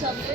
সামনে